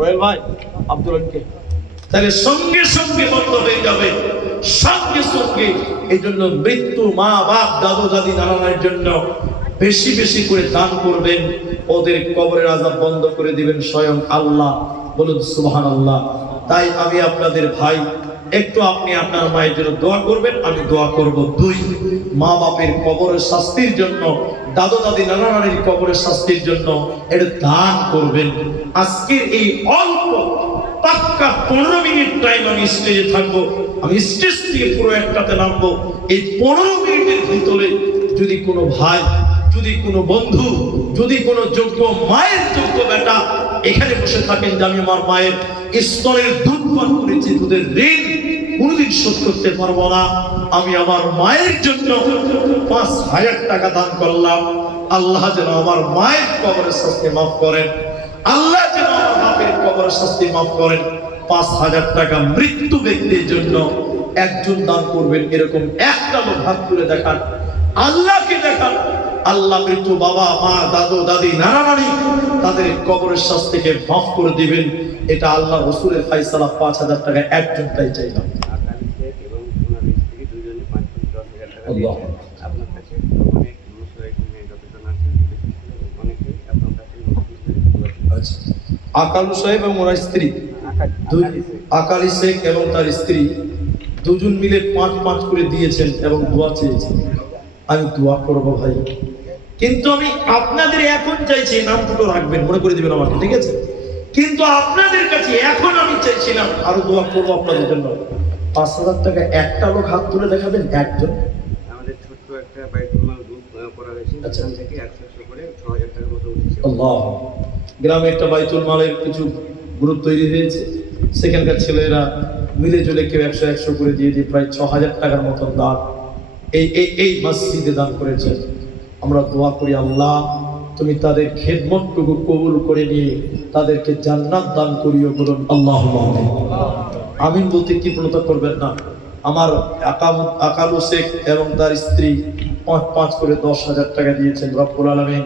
Royal ভাই আব্দুলকে, তাহলে সঙ্গে সঙ্গে বন্ধ হয়ে যাবে, সঙ্গে সঙ্গে। এই জন্য মৃত্যু মা বাপ দাদু দাদি নানানের জন্য বেশি বেশি করে দান করবেন, ওদের কবরের আযাব বন্ধ করে দিবেন স্বয়ং আল্লাহ। বলুন সুবহানাল্লাহ। তাই আমি আপনাদের ভাই, একটু আপনি আপনার মায়ের জন্য দোয়া করবেন, আমি দোয়া করব। 2, মা বাপের কবরের শাস্তির জন্য, দাদু দাদি নানা নানির কবরের শাস্তির জন্য এটা দান করবেন। আজকের এই অল্প পাক্কা 15 মিনিট টাইম আমি স্টেজে থাকবো, আমি স্টেজ থেকে পুরো একটাতে নামবো। এই 15 মিনিটের ভিতরে যদি কোনো ভাই, যদি কোনো বন্ধু, যদি কোনো যোগ্য মায়ের যোগ্য বেটা এখানে বসে থাকেন যে আমি আমার মায়ের স্তনের দুধ পান করেছি, দুধের ঋণ কোনোদিন শোধ করতে পারবো না, আমি আমার মায়ের জন্য 5000 টাকা দান করলাম, আল্লাহ যেন আমার মায়ের কবরের শাস্তি মাফ করেন, আল্লাহ যেন আমার বাপের কবরের শাস্তি মাফ করেন। 5000 টাকা মৃত্যু ব্যক্তির জন্য একজন দান করবেন। এরকম একটা লোক হাত তুলে দেখান, আল্লাহকে দেখান। আল্লাহ মৃত্যু বাবা মা দাদু দাদি নানা নানি তাদের কবরের শাস্তিকে মাফ করে দিবেন। এটা আল্লাহ রাসূলের ফয়সালা। 5000 টাকা একজন তাই চাইলাম। আল্লাহ আপনার কাছে অনেক মানুষ এখানে যতজন আছে অনেকেই আপনার কাছে আচ্ছা, আকালু সাহেব এবং ওনার স্ত্রী, আকালি শেখ এবং তার স্ত্রী দুজন মিলে 5 করে দিয়েছেন এবং দোয়া চেয়েছেন। আমি দোয়া করব ভাই, কিন্তু আমি আপনাদের এখন চাইছি, নাম দুটো রাখবেন, মনে করে দিবেন আমাকে, ঠিক আছে? কিন্তু আপনাদের কাছে এখন আমি চাইছিলাম আরো দোয়া করবো আপনাদের জন্য। 5000 টাকা একটা লোক হাত তুলে দেখাবেন, একজন। আমাদের ছোট্ট একটা বাইতুল মাল গ্রুপ করা হয়েছে, সেখান থেকে 100 করে 6000 টাকার মতো উঠেছে। আল্লাহ, গ্রামে একটা বাইতুল মালের কিছু গ্রুপ তৈরি হয়েছে, সেখানকার ছেলেরা মিলে জুলে কেউ 100 করে দিয়ে প্রায় 6000 টাকার মতন দান এই মসজিদে দান করেছেন। আমরা দোয়া করি আল্লাহ তুমি তাদের খেদমতটুকু কবুল করে নিয়ে তাদেরকে জান্নাত দান করিও। বলুন আল্লাহুম্মা আমিন। আমিন বলতে কি প্রণতা করবেন না। আমার আকালু শেখ এবং তার স্ত্রী 5 করে 10,000 টাকা দিয়েছেন। রব্বুল আলামিন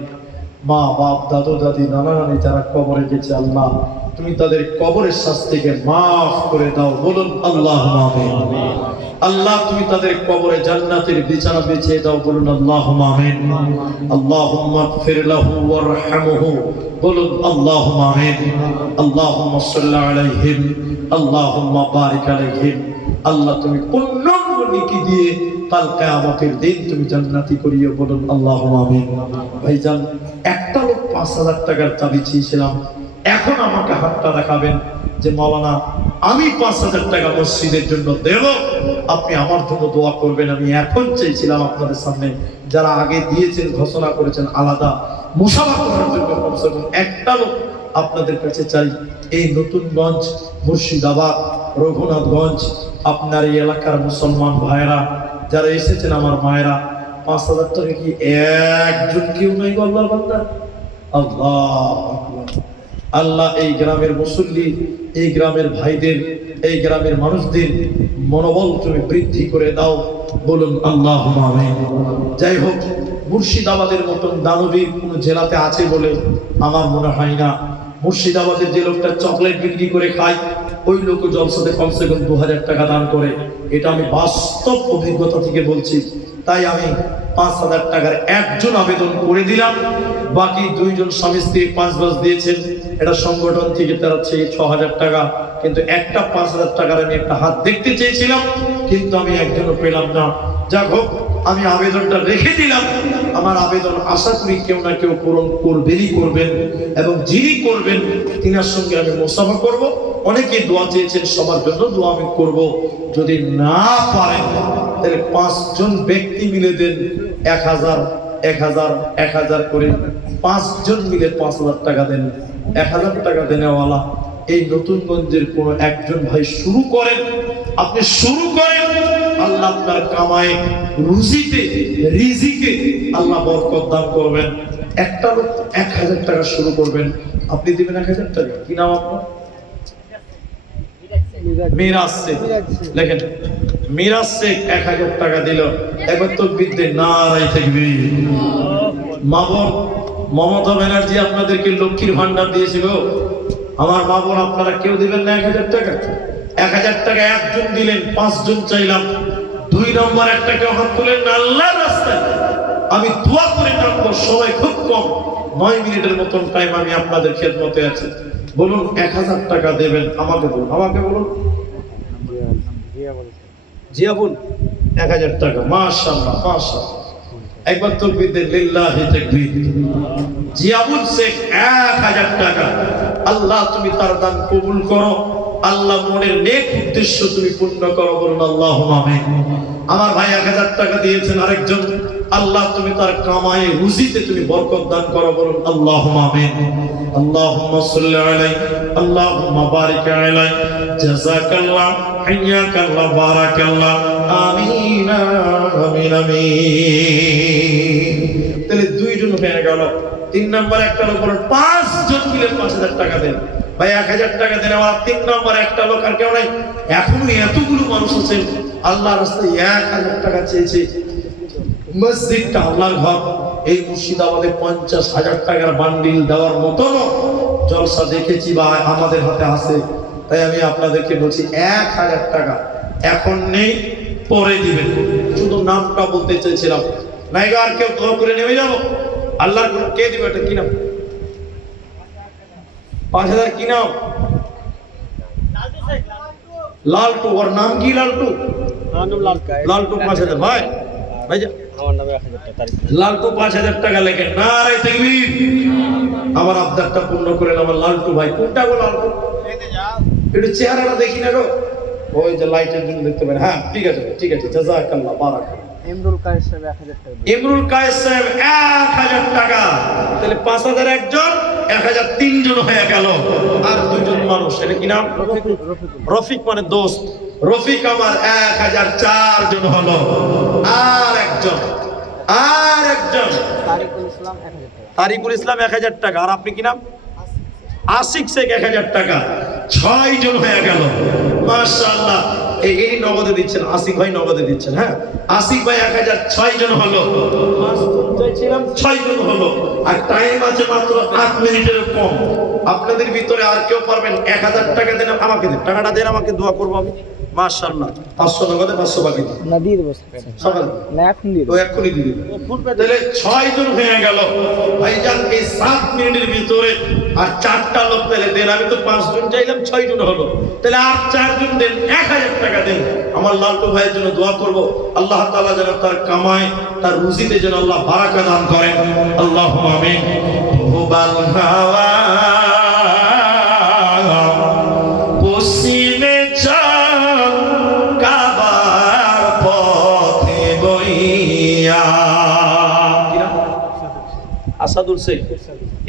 মা বাপ দাদু দাদি নানা নানি যারা কবরে গেছে, আল্লাহ তুমি তাদের কবরের শাস্তিকে মাফ করে দাও। বলুন আল্লাহুম্মা আমিন। আল্লাহ তুমি তাদের কবরে জান্নাতের বিছানা বিছিয়ে দাও। বলুন আল্লাহুম্মা আমিন। আল্লাহুম্মা গফির লাহু ওয়ারহামহু। বলুন আল্লাহুম্মা আমিন। আল্লাহুম্মা সাল্লি আলাইহিম, আল্লাহুম্মা বারিক আলাইহিম। আল্লাহ তুমি পূর্ণাঙ্গ নেকি দিয়ে কাল কিয়ামতের দিন তুমি জান্নাতি করিও। বলুন আল্লাহুম্মা আমিন। ভাইজান, একটা লোক 5000 টাকার চাবি চেয়েছিলাম, এখন আমাকে হাতটা দেখাবেন যে মাওলানা আমি 5000 টাকা মসজিদের জন্য দেব, আপনি আমার জন্য দোয়া করবেন। আমি এখন চাইছিলাম আপনাদের সামনে, যারা আগে দিয়েছেন ঘোষণা করেছেন আলাদা মুসাফা করার জন্য, কমসে কম একটা লোক আপনাদের কাছে চাই। এই নতুনগঞ্জ, মুর্শিদাবাদ, রঘুনাথগঞ্জ, আপনার এই এলাকার মুসলমান ভাইরা যারা এসেছেন, আমার মায়েরা, 5000 টাকা কি একজন কেউ নাই? আল্লাহর বান্দা, আল্লাহ আল্লাহ এই গ্রামের মুসল্লি, এই গ্রামের ভাইদের, এই গ্রামের মানুষদের মনোবল তুমি বৃদ্ধি করে দাও। বলুন আল্লাহুম্মা আমিন। যাই হোক, মুর্শিদাবাদের মতন দানবীর কোনো জেলাতে আছে বলে আমার মনে হয় না। মুর্শিদাবাদের যে লোকটা চকলেট বিক্রি করে খায়, ওই লোক জলসাতে কমসে কম 2000 টাকা দান করে। এটা আমি বাস্তব অভিজ্ঞতা থেকে বলছি। তাই আমি 5000 টাকার একজন আবেদন করে দিলাম, বাকি 2 জন স্বামী স্ত্রী 5 বাস দিয়েছেন। এটা সংগঠন থেকে তারা চেয়ে 6000 টাকা, কিন্তু একটা 5000 টাকার আমি একটা হাত দেখতে চেয়েছিলাম, কিন্তু আমি একজনও পেলাম না। যাক হোক, আমি আবেদনটা রেখে দিলাম। আমার আবেদন আশা করি কেউ না কেউ পূরণ করবেনই করবেন, এবং যিনি করবেন তিনার সঙ্গে আমি মুসাফা করব। অনেকেই দোয়া চেয়েছেন, সবার জন্য দোয়া আমি করব। যদি না পারেন তাহলে 5 জন ব্যক্তি মিলে দেন 1000 1000 1000 করে, 5 জন মিলে 5000 টাকা দেন। 1000 টাকা দেনেওয়ালা এই নতুনগঞ্জের কোন একজন ভাই শুরু করেন, আপনি শুরু করেন। আল্লাহ আপনার কামায় রুজিতে রিজিকে আল্লাহ বরকত দান করবেন। একটা লোক 1000 টাকা শুরু করবেন, আপনি দিবেন 1000 টাকা। কি নাম আপনার? মিরাজ শেখ। লেখেন, মিরাজ শেখ 1000 টাকা দিল। এবার তো বিদ্যে নারাই থাকবে। মমতা ব্যানার্জি আপনাদেরকে লক্ষ্মীর ভান্ডার দিয়েছিল, আমার মা বোন আপনারা কেউ দিবেন না 1000 টাকা? 1000 টাকা একজন দিলেন, 5 জন চাইলাম। 2 নম্বর একটা কেউ হাত তুলেন না আল্লাহর রাস্তায়, আমি দোয়া করে রাখবো। সময় খুব কম, 9 মিনিটের মতন টাইম আমি আপনাদের খেদমতে আছি। বলুন 1000 টাকা দেবেন? আমাকে বলুন, আমাকে বলুন। জিয়াবুল 1000 টাকা, মাশাআল্লাহ মাশাআল্লাহ। একবার তাকবীর দেন, লিল্লাহি তাকবীর। জিয়াবুল শেখ 1000 টাকা। আল্লাহ তুমি তার দান কবুল করো, আল্লাহ মনের নেক উদ্দেশ্য তুমি পূর্ণ করো, বলুন আল্লাহুম্মা আমিন। আমার ভাই 1000 টাকা দিয়েছেন আরেকজন, আল্লাহ তুমি তার কামায়ে রুজিতে তুমি বরকত দান করো, বলুন আল্লাহুম্মা আমিন। আল্লাহুম্মা সাল্লি আলাইহি, আল্লাহুম্মা বারিক আলাইহি, জাযাকাল্লাহ, হাইয়াকাল্লাহ, বারাকাল্লাহ, আমিন আমিন আমিন। তাহলে 2 জন হয়ে গেল। 3 নম্বর একটা লোক বলেন 5 জন মিলে 5000 টাকা দেন। ভাই 1000 টাকা দেন। আমার 3 নম্বর একটা লোক, আর কেউ নাই। এখনো এতগুলো মানুষ আছেন আল্লাহর রাস্তায় 1000 টাকা চেয়েছে। মসজিদটা আল্লাহর ঘর, এই মুর্শিদাবাদে 50,000 টাকার বান্ডিল দেওয়ার মতো জলসা দেখেছি বা আমাদের হাতে আছে। তাই আমি আপনাদেরকে বলছি 1000 টাকা এখন নেই, পরে দিবেন। শুধু নামটা বলতে চেয়েছিলাম। নাইগা আর কেউ দোয়া করে নেমে যাবো? আল্লাহর কোন কে দিবে? এটা কি নাম? 5000 কি নাম? লালটু। ওর নাম কি? লালটু। লালটু 5000। ভাই ভাইজা আমার নামে 1000 টাকা। লালটু 5000 টাকা লেখেন। নারে তাকবীর। আমার আবদারটা পূর্ণ করেন আমার লালটু ভাই। কোনটা গো লালটু? একটু চেহারাটা দেখি না গো। ওই যে লাইটের জন্য দেখতে পারেন। হ্যাঁ ঠিক আছে ঠিক আছে, জাযাকাল্লাহ, বারাকাল্লাহ। ইমরুল কায়েস সাহেব 1000 টাকা। ইমরুল কায়েস সাহেব 1000 টাকা। তাহলে 5000 একজন, 1000 3 জন হয়ে গেল। আর 2 জন মানুষ, এটা কি নাম? রফিক মানে দোস্ত। রফিক আমার 1000 4 জন হলো। আর একজন তারিকুল ইসলাম 1000 টাকা। তারিকুল ইসলাম 1000 টাকা। আর আপনি কি নাম? আশিক শেখ 1000 টাকা। 6 জন হয়ে গেল। মাশাআল্লাহ। এই নগদে দিচ্ছেন, আশিক ভাই নগদে দিচ্ছেন। হ্যাঁ আশিক ভাই 1000, 6 জন হলো। 5 জন চাইছিলাম, 6 জন হলো। আর টাইম আছে মাত্র 8 মিনিটের কম। আপনাদের ভিতরে আর কেউ পারবেন? 1000 টাকা দেন, আমাকে দেন। টাকাটা দেন, আমাকে দোয়া করবো আমি। মাশাআল্লাহ। 500 নগদে, 500 বাকি দিন। না দিয়ে দেব সকালে না, এখন দিয়ে তো এক্ষুনি দিয়ে দিন। তাহলে 6 জন হয়ে গেল। ভাইজান এই 7 মিনিটের ভিতরে আর 4টা লোক তাহলে দেন। আমি তো 5 জন চাইলাম, 6 জন হলো। তাহলে আর 4 জন দেন, 1000 টাকা দেন। আমার লালটু ভাইয়ের জন্য দোয়া করব, আল্লাহ তাআলা যেন তার কামায়, তার রুজিতে যেন আল্লাহ বারাকা দান করেন। আল্লাহুম্মা আমিন। হুবাল হাওয়া পশ্চিমে চাঁদ, কাবার পথে বইয়া। আসাদুল শেখ,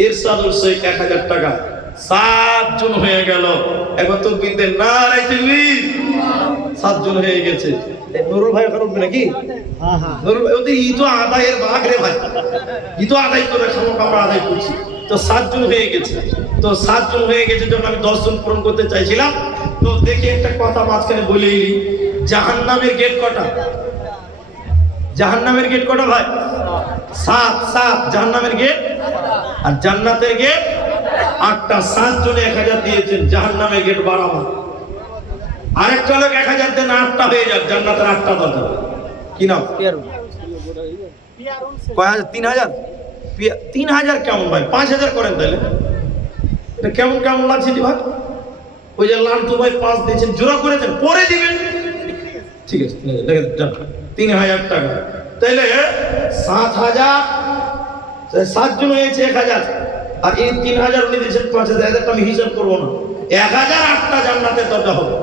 ইরশাদুল শেখ 1000 টাকা। 7 জন হয়ে গেল। এখন তো বিনতে নারে তাকবীর। 7 জন হয়ে গেছে। নুরুল ভাই ওখানে উঠবে নাকি? হ্যাঁ হ্যাঁ, নুরুল ভাই ওদের ই তো আদায়ের ভাগ রে ভাই। ই তো আদায় করে খামোকা আমরা আদায় করছি। তো 7 জন হয়ে গেছে। তো 7 জন হয়ে গেছে যখন আমি 10 জন পূরণ করতে চাইছিলাম, তো দেখি একটা কথা মাঝখানে বলেই নি, জাহান্নামের গেট কটা? জাহান্নামের গেট কটা ভাই? 7 জাহান্নামের গেট। আর জান্নাতের গেট 8টা। 7 জনে 1000 দিয়েছেন, জাহান্নামের গেট 12। আরেকটা লোক 1000 দেন, 8টা হয়ে যাক, জান্নাতের 8টা দরজা। কি নাম? কয় হাজার? 3000। 3000 কেমন ভাই? 5000 করেন তাহলে। এটা কেমন কেমন লাগছে জি ভাই? ওই যে লালটু ভাই 5 দিয়েছেন, জোড়া করে দেন, পরে দিবেন। ঠিক আছে, 3000 টাকা। তাইলে 7000, 7 জন হয়েছে 1000। আর এই 3000 উনি দিয়েছেন 5000। আমি হিসাব করবো না। 1000 8টা জান্নাতের দরজা হবে।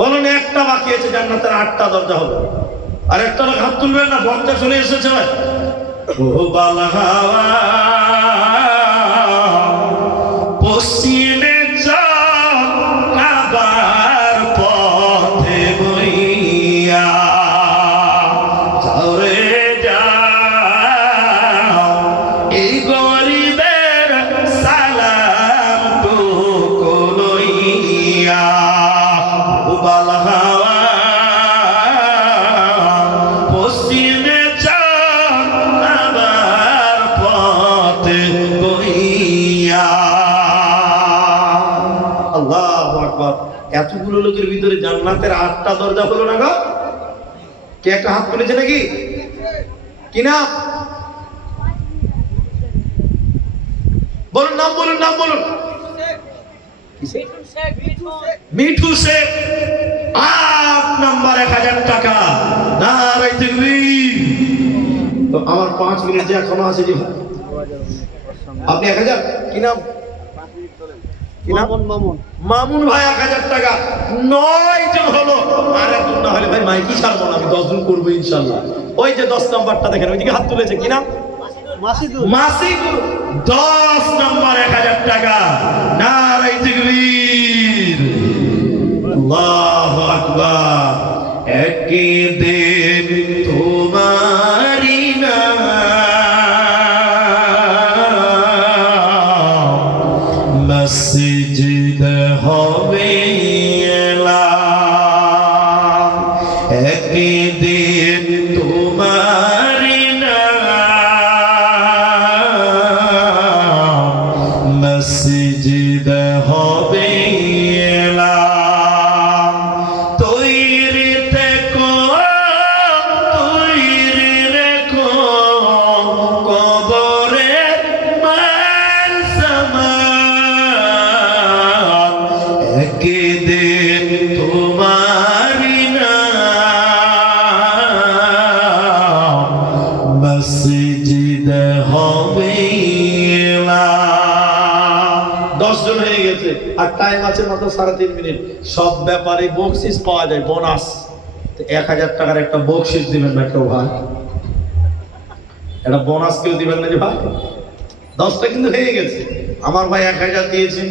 বলুন একটা বাকি আছে, জান্নাতের 8টা দরজা হবে। আর একটা লোক হাত তুলবেন না, বন্ধ চলে এসেছে ভাই। ও বালা হাওয়া পশ্চিমে চাঁদ, কাবার পথে বইয়া। যাও রে যাও, এই গরিবের সালাম টুকু লইয়া। ও বালা হাওয়া পশ্চিমে চাঁদ, কাবার পথে বইয়া। আল্লাহু আকবার। এতগুলো লোকের ভিতরে জান্নাতের 8টা দরজা হলো না গো? কে একটা হাত তুলেছে নাকি? কি নাম বলুন, নাম বলুন, নাম বলুন। মিঠু শেখ, 8 নাম্বার, 1000 টাকা। নারে তাকবীর। তো আমার 5 মিনিট যে এখনো আছে জি ভাই, আপনি 1000, কি নাম? কি নাম? মামুন ভাই 1000 টাকা। 9 জন হলো। আর একজন না হলে ভাই মাইকি ছাড়বো না, আমি 10 জন করবো ইনশাআল্লাহ। ওই যে 10 নাম্বারটা দেখেন, ওইদিকে হাত তুলেছে, কি নাম? মাসিদুল। 10 নাম্বার, 1000 টাকা। নারে তাকবীর, আল্লাহু আকবার। একদিন তোমারি নাম মসজিদ হবে এলাম। একদিন তোমারি নাম মসজিদ হবে এলাম। তৈরি থেকো, তৈরি রেখো, কবরে মান সামান। একদিন তোমারি নাম মসজিদ হবে এলাম। 10 জন হয়ে গেছে, আর টাইম আছে মাত্র 3.5 মিনিট। সব ব্যাপারে বকশিস পাওয়া যায়, বোনাস। 1000 টাকার একটা বকশিস দিবেন না কেউ ভাই? একটা বোনাস কেউ দিবেন না যে ভাই? 10টা কিন্তু হয়ে গেছে। আমার ভাই 1000 দিয়েছেন,